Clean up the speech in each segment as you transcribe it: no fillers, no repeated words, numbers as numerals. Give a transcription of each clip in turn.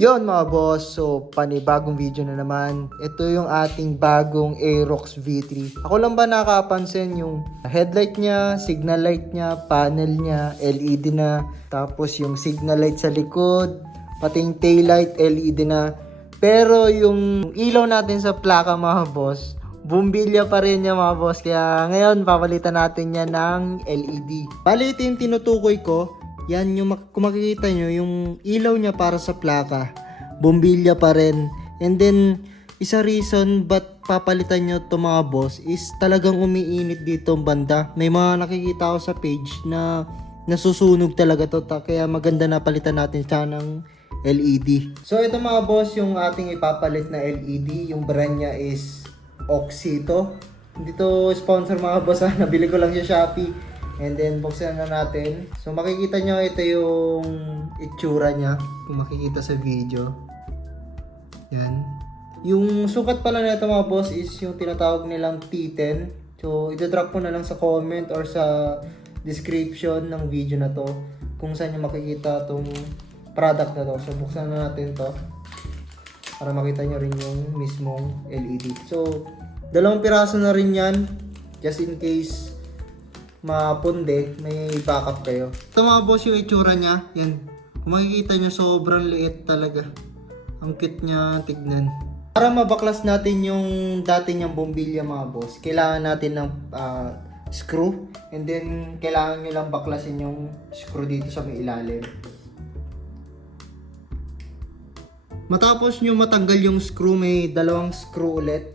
Yon mga boss, so panibagong video na naman. Ito yung ating bagong Aerox V3. Ako lang ba nakapansin yung headlight niya, signal light niya, panel niya, LED na. Tapos yung signal light sa likod, pati yung tail light, LED na. Pero yung ilaw natin sa plaka mga boss, bumbilya pa rin niya mga boss. Kaya ngayon papalitan natin yan ng LED. Bali ito yung tinutukoy ko. Yan yung kung makikita nyo, yung ilaw niya para sa plaka, bumbilya pa rin. And then, isa reason ba't papalitan nyo ito mga boss is talagang umiinit dito ang banda. May mga nakikita ko sa page na nasusunog talaga to. Kaya maganda na palitan natin siya ng LED. So ito mga boss, yung ating ipapalit na LED. Yung brand niya is Oxito. Hindi to sponsor mga boss ha. Nabili ko lang sa Shopee. And then, buksan na natin. So, makikita nyo, ito yung itsura niya. Kung makikita sa video. Yan. Yung sukat pala nito mga boss is yung tinatawag nilang T10. So, ito-drop ko na lang sa comment or sa description ng video na to. Kung saan nyo makikita itong product na to. So, buksan na natin to. Para makita nyo rin yung mismong LED. So, 2 piraso na rin yan. Just in case mapunde, may backup kayo. Ito mga boss yung itsura niya. Yan. Kung makikita nyo, sobrang liit talaga. Ang cute niya tignan. Para mabaklas natin yung dati niyang bombilya mga boss, kailangan natin ng screw. And then, kailangan nyo lang baklasin yung screw dito sa may ilalim. Matapos nyo matanggal yung screw, may 2 screw ulit.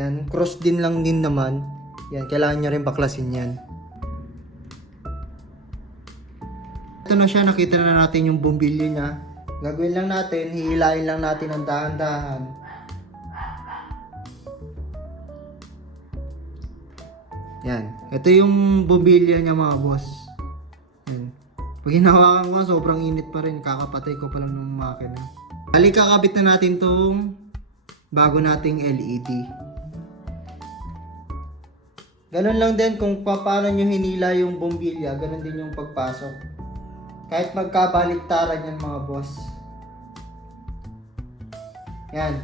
Yan. Cross din lang din naman. Yan, kailangan nyo rin baklasin yan. Ito na siya, nakita na natin yung bumbilyo niya. Gagawin lang natin, hihilain lang natin ng dahan-dahan. Yan, ito yung bumbilyo niya mga boss. Yan. Pag hinawakan ko, sobrang init pa rin. Kakapatay ko pa lang ng makina. Balik, kakabit na natin tong bago nating LED. Ganon lang din kung paano nyo hinila yung bombilya, ganon din yung pagpasok. Kahit magkabaliktaran yan mga boss. Yan.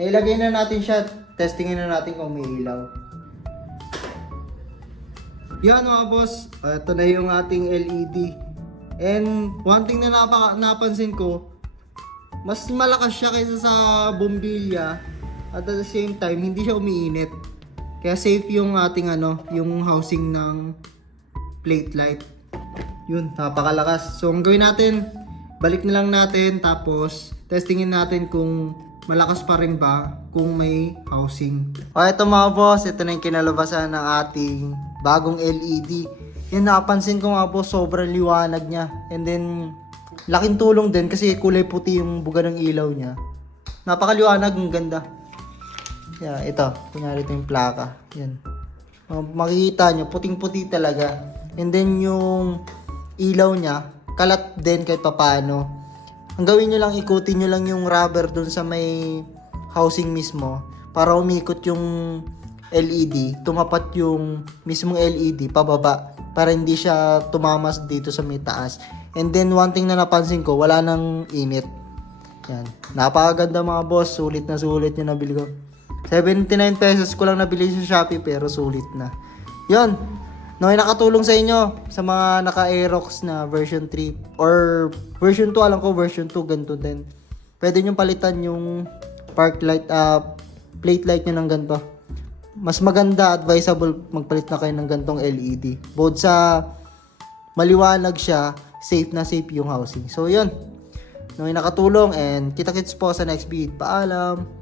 Nailagay na natin siya, testingin na natin kung may ilaw. Yan mga boss, ito na yung ating LED. And one thing na napansin ko, mas malakas siya kaysa sa bombilya. At the same time, hindi siya umiinit. Kaya safe yung ating yung housing ng plate light. Yun, napakalakas. So, ang gawin natin, balik na lang natin, tapos testingin natin kung malakas pa rin ba kung may housing. O, ito mga boss, ito na yung kinalabasan ng ating bagong LED. Yan, napansin ko nga boss, sobrang liwanag niya. And then, laking tulong din kasi kulay puti yung buga ng ilaw niya. Napakaliwanag, ang ganda. Yeah, ito. Kunyari ito yung plaka. Yan. Makikita nyo, puting-puti talaga. And then yung ilaw niya, kalat din kahit papaano. Ang gawin nyo lang, ikutin nyo lang yung rubber dun sa may housing mismo para umikot yung LED. Tumapat yung mismong LED pababa para hindi siya tumamas dito sa may taas. And then one thing na napansin ko, wala nang init. Yan. Napakaganda mga boss. Sulit na sulit yung nabili ko. 79 pesos ko lang nabili sa Shopee pero sulit na. Yun. Naway nakatulong sa inyo sa mga naka-Aerox na version 3 or version 2. Alam ko version 2 ganito din. Pwede nyo palitan yung park light, plate light nyo ng ganito. Mas maganda, advisable magpalit na kayo ng gantong LED. Both sa maliwanag siya, safe na safe yung housing. So yun. Naway nakatulong and kita-kits po sa next video. Paalam!